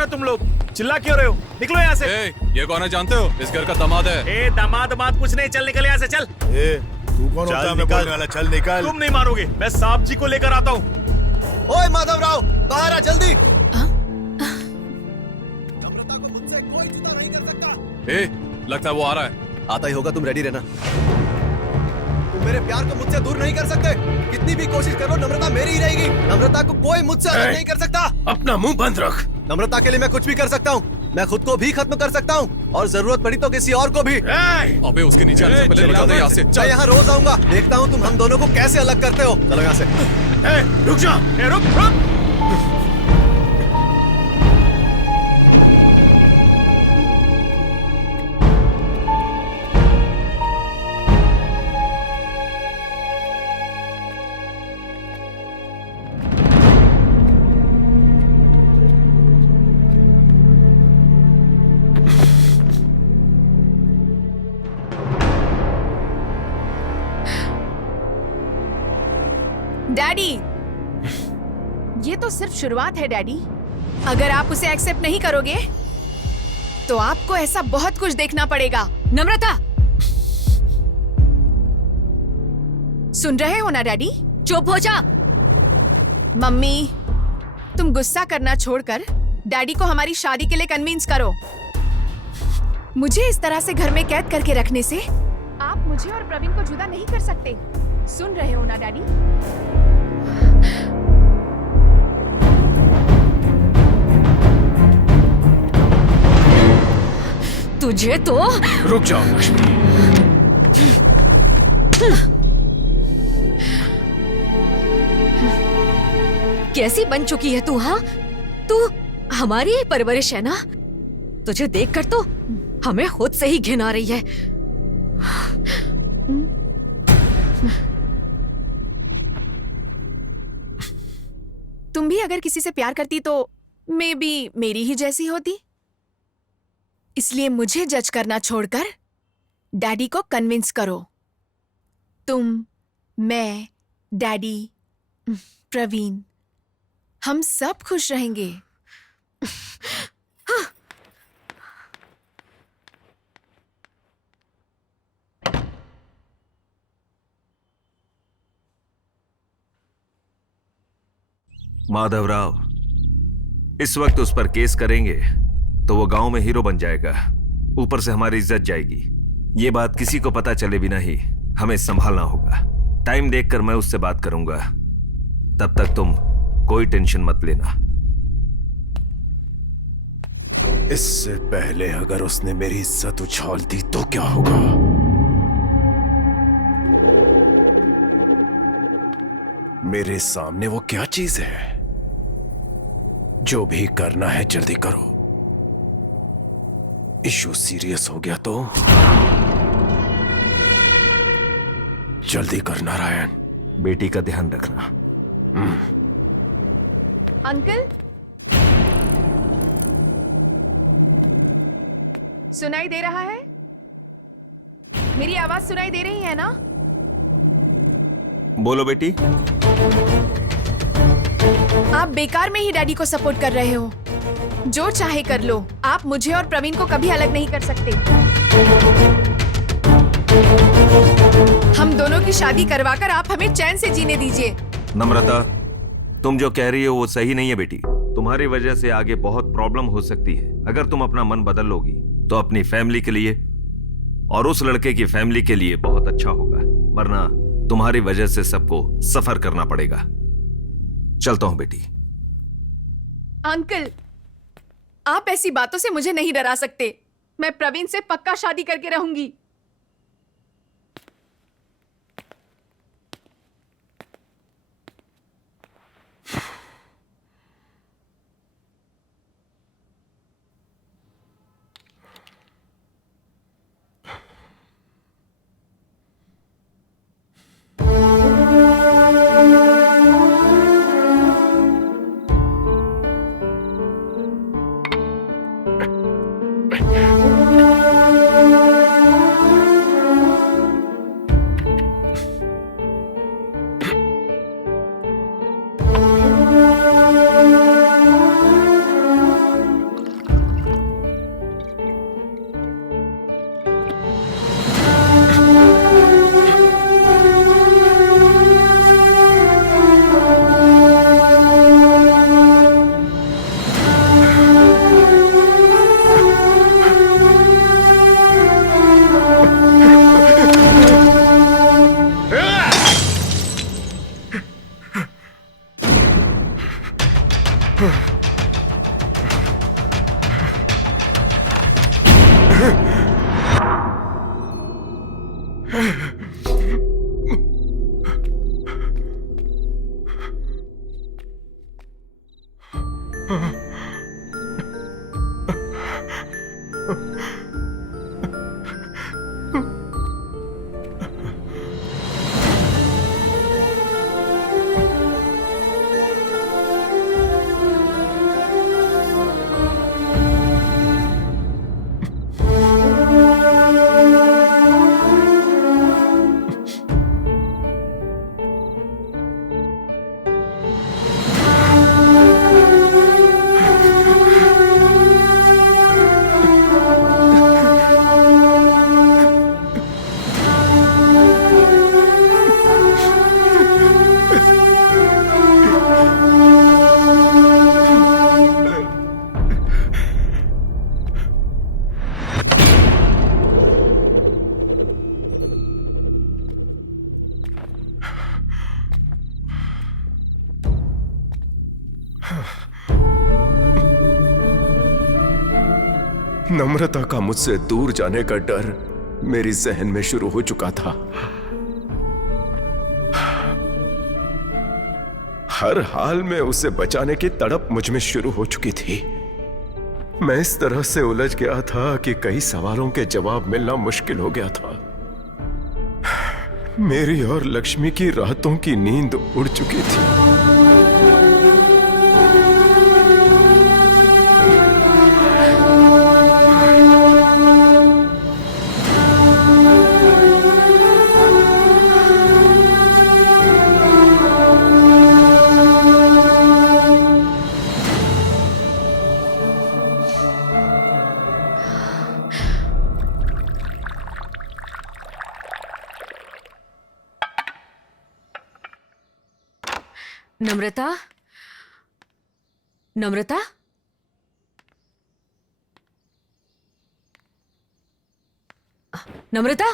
कौन है तुम लोग? चिल्ला क्यों रहे हो? निकलो यहाँ से। ये कौन है जानते हो? इस घर का दामाद है। दामाद कुछ नहीं, चल निकल यहाँ से, चल। तू कौन होता है मैं बोलने वाला? चल निकल। तुम नहीं मारोगे, मैं साहब जी को लेकर आता हूँ। ओए माधवराव, बाहर आ जल्दी। नम्रता को मुझसे कोई जुदा नहीं कर सकता। लगता है वो आ रहा है। आता ही होगा, तुम रेडी रहना। तुम मेरे प्यार को मुझसे दूर नहीं कर सकते। कितनी भी कोशिश करो, नम्रता मेरी ही रहेगी। नम्रता को कोई मुझसे अलग नहीं कर सकता। अपना मुंह बंद रख। नम्रता के लिए मैं कुछ भी कर सकता हूँ। मैं खुद को भी खत्म कर सकता हूँ और जरूरत पड़ी तो किसी और को भी। अबे उसके नीचे आने से पहले निकल दे यहाँ से। मैं यहाँ रोज आऊंगा, देखता हूँ तुम हम दोनों को कैसे अलग करते हो। चलो यहाँ से। रुक जा। रुक। डैडी, ये तो सिर्फ शुरुआत है डैडी। अगर आप उसे एक्सेप्ट नहीं करोगे तो आपको ऐसा बहुत कुछ देखना पड़ेगा। नम्रता, सुन रहे हो ना डैडी? चुप हो जा। मम्मी, तुम गुस्सा करना छोड़कर डैडी को हमारी शादी के लिए कन्विंस करो। मुझे इस तरह से घर में कैद करके रखने से आप मुझे और प्रवीण को जुदा नहीं कर सकते। सुन रहे हो ना डैडी? तुझे तो रुक जाओ लक्ष्मी। कैसी बन चुकी है तू? हाँ, तू हमारी ही परवरिश है ना? तुझे देखकर तो हमें खुद से ही घिन आ रही है। तुम भी अगर किसी से प्यार करती तो मे बी मेरी ही जैसी होती। इसलिए मुझे जज करना छोड़कर डैडी को कन्विंस करो। तुम, मैं, डैडी, प्रवीण, हम सब खुश रहेंगे। माधवराव, इस वक्त उस पर केस करेंगे तो वो गांव में हीरो बन जाएगा, ऊपर से हमारी इज्जत जाएगी। ये बात किसी को पता चले बिना ही हमें संभालना होगा। टाइम देखकर मैं उससे बात करूंगा, तब तक तुम कोई टेंशन मत लेना। इससे पहले अगर उसने मेरी इज्जत उछाल दी तो क्या होगा? मेरे सामने वो क्या चीज है? जो भी करना है जल्दी करो। इशू सीरियस हो गया तो जल्दी कर नारायण। बेटी का ध्यान रखना। अंकल, सुनाई दे रहा है? मेरी आवाज सुनाई दे रही है ना? बोलो बेटी। आप बेकार में ही डैडी को सपोर्ट कर रहे हो। जो चाहे कर लो, आप मुझे और प्रवीण को कभी अलग नहीं कर सकते। हम दोनों की शादी करवाकर आप हमें चैन से जीने दीजिए। नम्रता, तुम जो कह रही हो वो सही नहीं है बेटी। तुम्हारी वजह से आगे बहुत प्रॉब्लम हो सकती है। अगर तुम अपना मन बदल लोगी तो अपनी फैमिली के लिए और उस लड़के की फैमिली के लिए बहुत अच्छा होगा, वरना तुम्हारी वजह से सबको सफर करना पड़ेगा। चलता हूं बेटी। अंकल, आप ऐसी बातों से मुझे नहीं डरा सकते। मैं प्रवीण से पक्का शादी करके रहूंगी। नम्रता का मुझसे दूर जाने का डर मेरी जहन में शुरू हो चुका था। हर हाल में उसे बचाने की तड़प मुझ में शुरू हो चुकी थी। मैं इस तरह से उलझ गया था कि कई सवालों के जवाब मिलना मुश्किल हो गया था। मेरी और लक्ष्मी की रातों की नींद उड़ चुकी थी। नम्रता, नम्रता, नम्रता,